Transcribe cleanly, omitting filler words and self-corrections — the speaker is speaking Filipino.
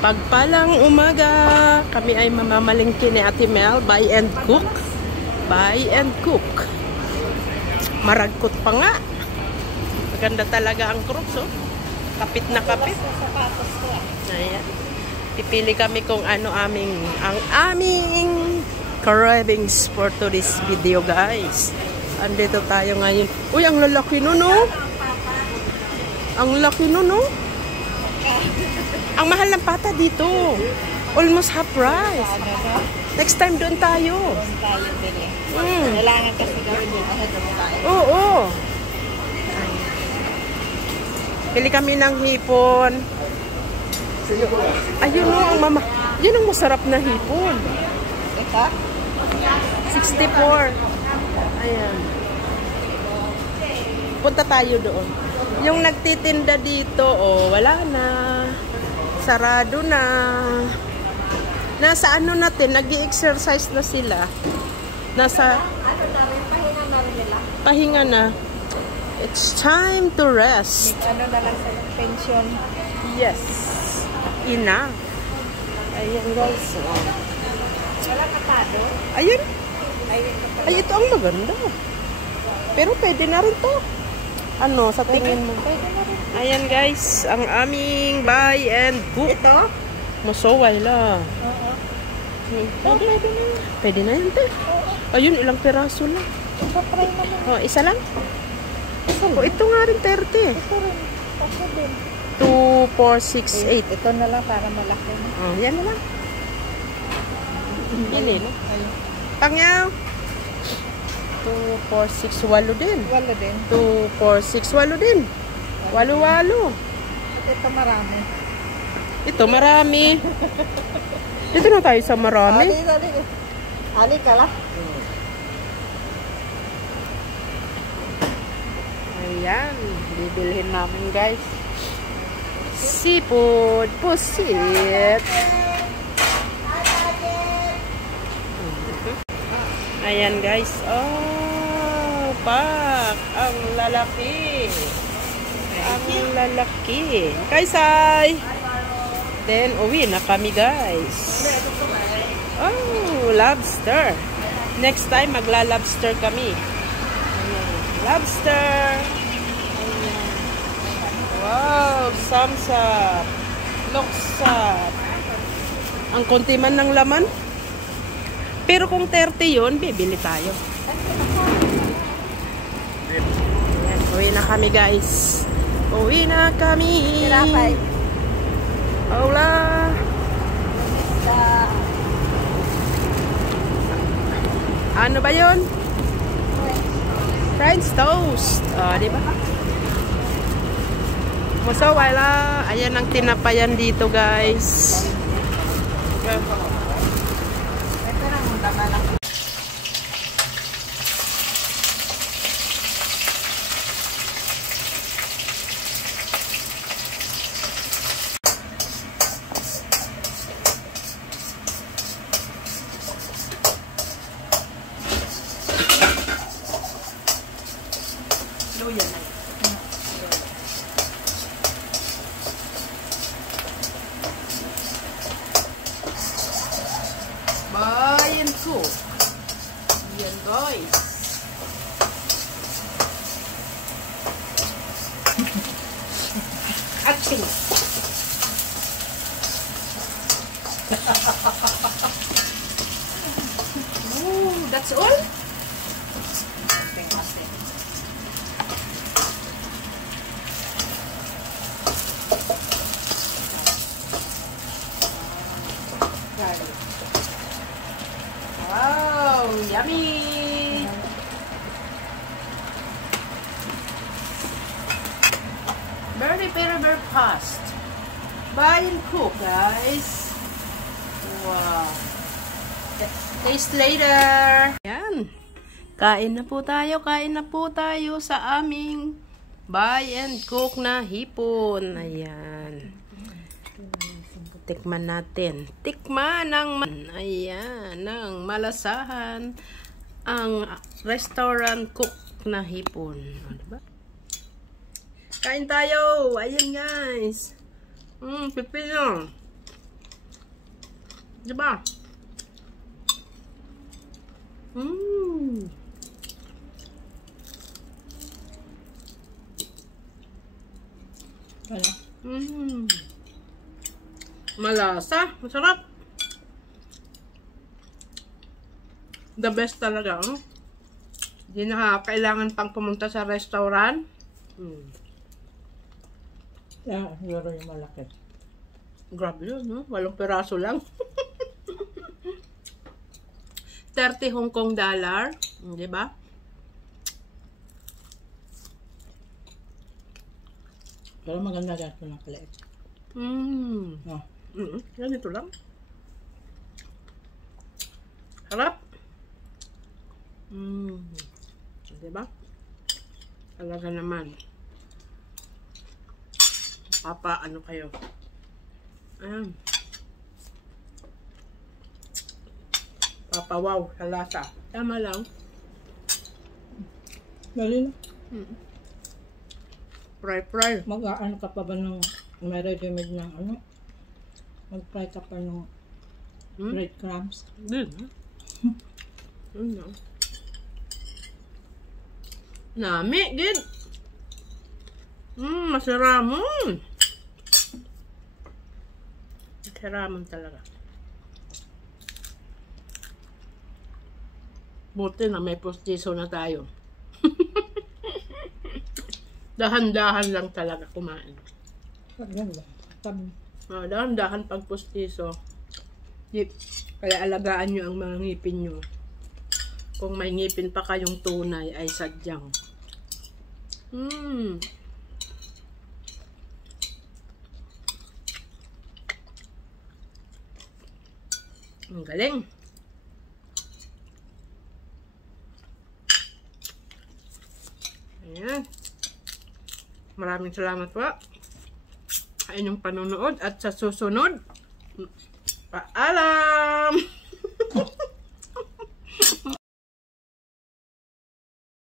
Pagpalang umaga, kami ay mamamalingki ni Ate Mel. Buy and cook. Buy and cook. Maragkot pa nga. Maganda talaga ang crooks, oh. Kapit na kapit. Ayan. Pipili kami kung ano ang aming cravings for today's video, guys. Andito tayo ngayon. Uy, ang lalaki nun, oh. Ang laki nun, oh. Ang mahal ng pata dito. Almost half price. Next time doon tayo. Doon tayo bili. Kailangan kasi gawin din ahead of time. Oo. Pili kami ng hipon. Ayun, oh, ang mama. Yun ang masarap na hipon. Ito? 64. Ayan. Punta tayo doon. Yung nagtitinda dito, oh, wala na. Sarado na. Nasa ano natin, nag-i-exercise na sila. Nasa Pahinga na rin nila. pahinga na. It's time to rest. Ano na lang sa pension. Yes. Enough. Ayan, guys. Wala katado. Ayun. Ay, Ay, ito ang maganda. Pero pwede na rin to. Ano, sa tingin mo? pwede na rin. Ayan, guys. Ang aming buy and cook. Ito? Masaway la. Oo. Pwede na yan. Pwede na yan, te. Ayun, ilang piraso lang. Ipa-try naman. Oh, isa lang? Oh, ito nga rin, 30. Ito rin. Ako din. 2, 4, 6, 8. Ito na lang para malaki na. Oh, yan na lang. Pili, no? Ayun. Tangyaw. 2, 4, 6, 8 din. Wala din. 2, 4, 6, 8 din. 8. At ito marami. Ito, marami. Dito na tayo sa marami. Ali ka lang. Ayan. Bibilhin namin, guys. Seafood. Pusit. Ayan, guys. Oh, pak. Ang lalaki. Ang lalaki. Kaysay. Then, uwi na kami, guys. Oh, lobster. Next time, magla-lobster kami. Ayan. Lobster. Ayan. Wow, samsap. Loksap. Ang konti man ng laman. Pero kung 30 yun, bibili tayo. Ayan, uwi na kami, guys. Uwi na kami. Tirapay. Hola. Ano ba yun? French toast. Oh, di ba? Masaway la. Ayan ang tinapayan dito, guys. Ito na muna malaki. Luya na. Buy and cook. Yan, guys. Acting. Oh, that's all? Wow, yummy! Very fast. Buy and cook, guys. Wow. Taste later. Yan. Kain na po tayo sa aming buy and cook na hipon. Ayan. Tikman natin. Tikman ng malasahan ang restaurant cook na hipon. Diba? Kain tayo. Ayan, guys. Pipino. Diba? Ano? Malasa. Masarap. The best talaga. Hindi na kailangan pang pumunta sa restaurant. Yeah, siguro yung malaki. Grabe yun, no? 8 peraso lang. 30 Hong Kong dollar. Di ba? Pero maganda ganito ng plate. Oh. Ganito lang. Harap. Diba? Talaga naman. Papa, ano kayo? Papa, wow, sa lasa. Tama lang. Dali na. Fry. Mag-aano ka pa ba ng may ready-made ng ano? Mag-fry ka pa ng breadcrumbs. Din, ha? Nami, gid. Masaramon. Masaramon talaga. Buti na may postiso na tayo. Dahan-dahan lang talaga kumain. Maganda. Dahan-dahan pag postiso. Kaya alagaan nyo ang mga ngipin nyo. Kung may ngipin pa kayong tunay ay sadyang. Ang galing. Ayan. Maraming salamat po sa inyong panonood at sa susunod. Paalam!